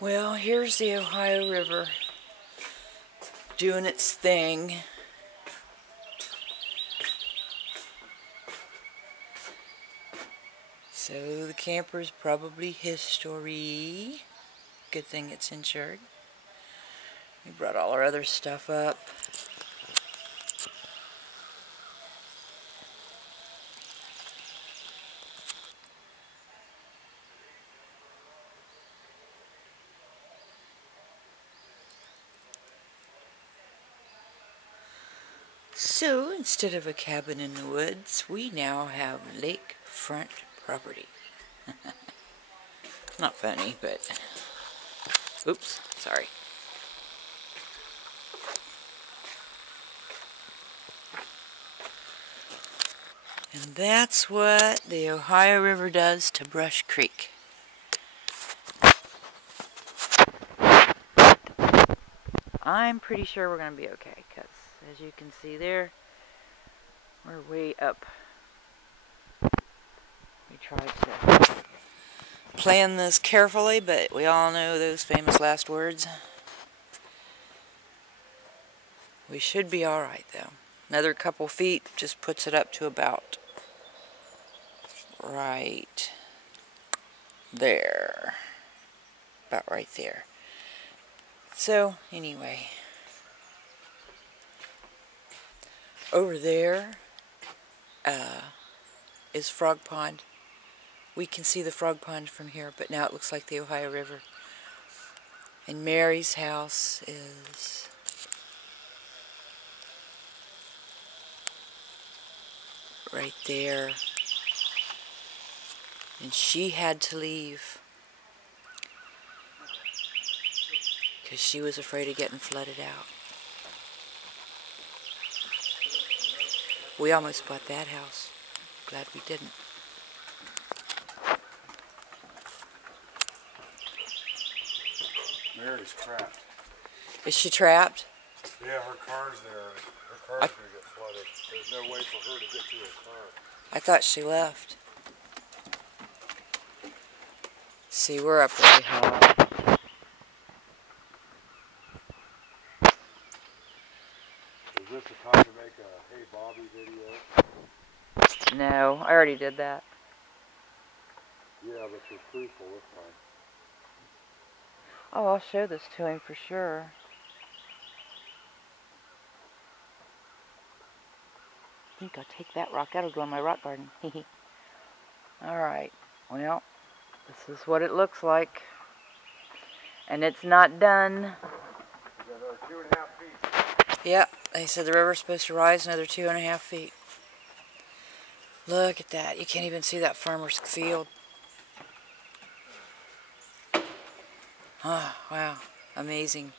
Well, here's the Ohio River doing its thing. So the camper's probably history. Good thing it's insured. We brought all our other stuff up. So, instead of a cabin in the woods, we now have lakefront property. Not funny, but... Oops, sorry. And that's what the Ohio River does to Brush Creek. I'm pretty sure we're going to be okay, because as you can see there, we're way up. We tried to plan this carefully, but we all know those famous last words. We should be alright, though. Another couple feet just puts it up to about right there. About right there. So, anyway. Over there is Frog Pond. We can see the Frog Pond from here, but now it looks like the Ohio River. And Mary's house is right there. And she had to leave because she was afraid of getting flooded out. We almost bought that house. Glad we didn't. Mary's trapped. Is she trapped? Yeah, her car's there. Her car's going to get flooded. There's no way for her to get to her car. I thought she left. See, we're up really high. Is this the time to make a Hey Bobby video? No, I already did that. Yeah, but you're truthful this time. Oh, I'll show this to him for sure. I think I'll take that rock. That'll go in my rock garden. Alright, well, this is what it looks like. And it's not done. We got another 2.5 feet. Yep, they said the river's supposed to rise another 2.5 feet. Look at that. You can't even see that farmer's field. Oh, wow. Amazing.